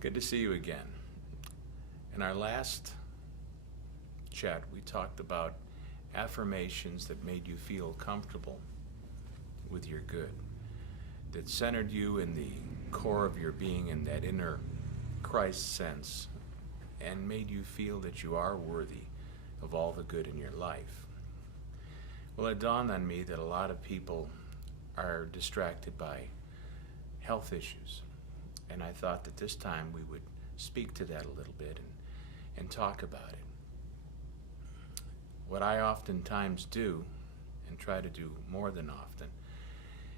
Good to see you again. In our last chat, we talked about affirmations that made you feel comfortable with your good, that centered you in the core of your being in that inner Christ sense, and made you feel that you are worthy of all the good in your life. Well, it dawned on me that a lot of people are distracted by health issues, and I thought that this time we would speak to that a little bit and talk about it. What I oftentimes do, and try to do more than often,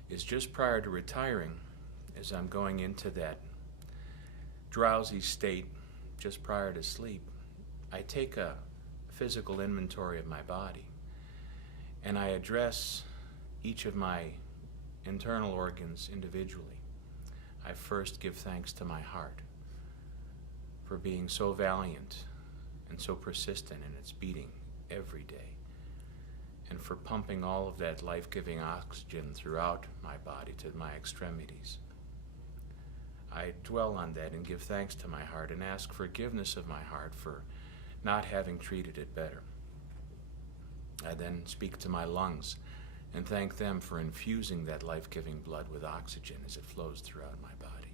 is just prior to retiring, as I'm going into that drowsy state just prior to sleep, I take a physical inventory of my body and I address each of my internal organs individually. I first give thanks to my heart for being so valiant and so persistent in its beating every day, and for pumping all of that life-giving oxygen throughout my body to my extremities. I dwell on that and give thanks to my heart and ask forgiveness of my heart for not having treated it better. I then speak to my lungs and thank them for infusing that life-giving blood with oxygen as it flows throughout my body.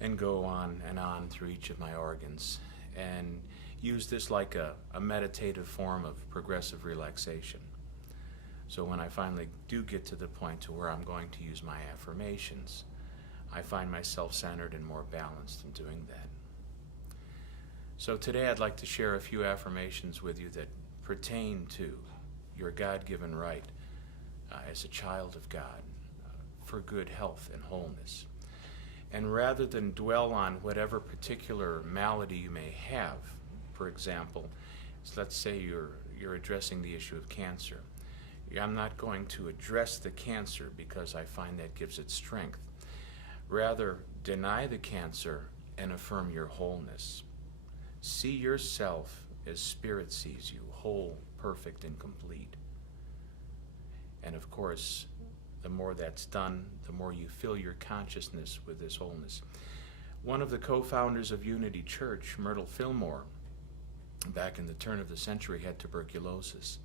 And go on and on through each of my organs and use this like a meditative form of progressive relaxation. So when I finally do get to the point to where I'm going to use my affirmations, I find myself centered and more balanced in doing that. So today I'd like to share a few affirmations with you that pertain to your God-given right as a child of God for good health and wholeness. And rather than dwell on whatever particular malady you may have, for example, let's say you're addressing the issue of cancer. I'm not going to address the cancer because I find that gives it strength. Rather, deny the cancer and affirm your wholeness. See yourself as Spirit sees you, whole, perfect, and complete. And of course, the more that's done, the more you fill your consciousness with this wholeness. One of the co-founders of Unity Church, Myrtle Fillmore, back in the turn of the century, had tuberculosis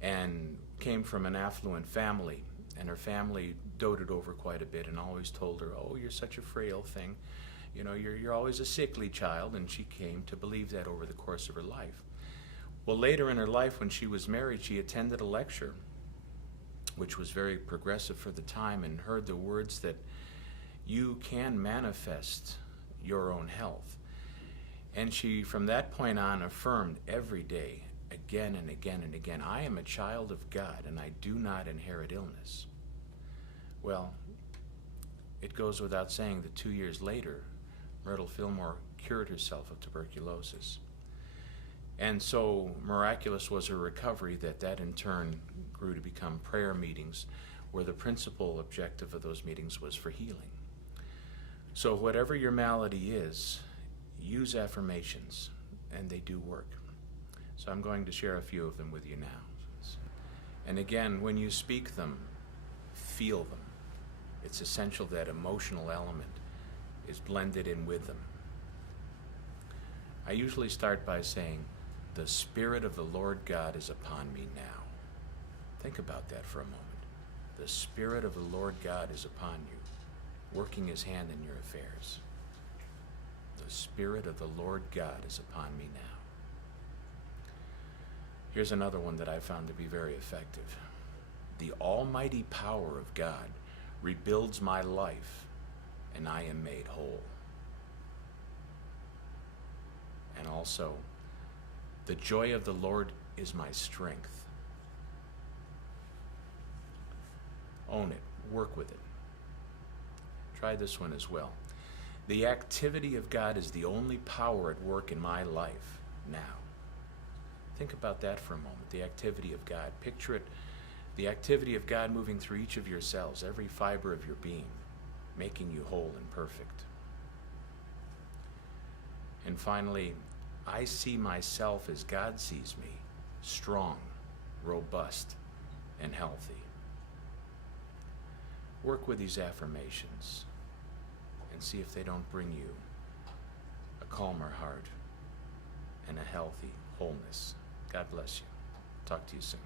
and came from an affluent family, and her family doted over quite a bit and always told her, "Oh, you're such a frail thing. You know, you're always a sickly child," and she came to believe that over the course of her life. Well, later in her life, when she was married, she attended a lecture, which was very progressive for the time, and heard the words that you can manifest your own health. And she, from that point on, affirmed every day, again and again and again, I am a child of God and I do not inherit illness. Well, it goes without saying that 2 years later, Myrtle Fillmore cured herself of tuberculosis. And so miraculous was her recovery that in turn grew to become prayer meetings, where the principal objective of those meetings was for healing. So whatever your malady is, use affirmations, and they do work. So I'm going to share a few of them with you now. And again, when you speak them, feel them. It's essential that emotional element is blended in with them. I usually start by saying, the Spirit of the Lord God is upon me now. Think about that for a moment. The Spirit of the Lord God is upon you, working His hand in your affairs. The Spirit of the Lord God is upon me now. Here's another one that I found to be very effective. The almighty power of God rebuilds my life, and I am made whole. And also, the joy of the Lord is my strength. Own it. Work with it. Try this one as well. The activity of God is the only power at work in my life now. Think about that for a moment. The activity of God. Picture it. The activity of God moving through each of your cells, every fiber of your being, making you whole and perfect. And finally, I see myself as God sees me, strong, robust, and healthy. Work with these affirmations and see if they don't bring you a calmer heart and a healthy wholeness. God bless you. Talk to you soon.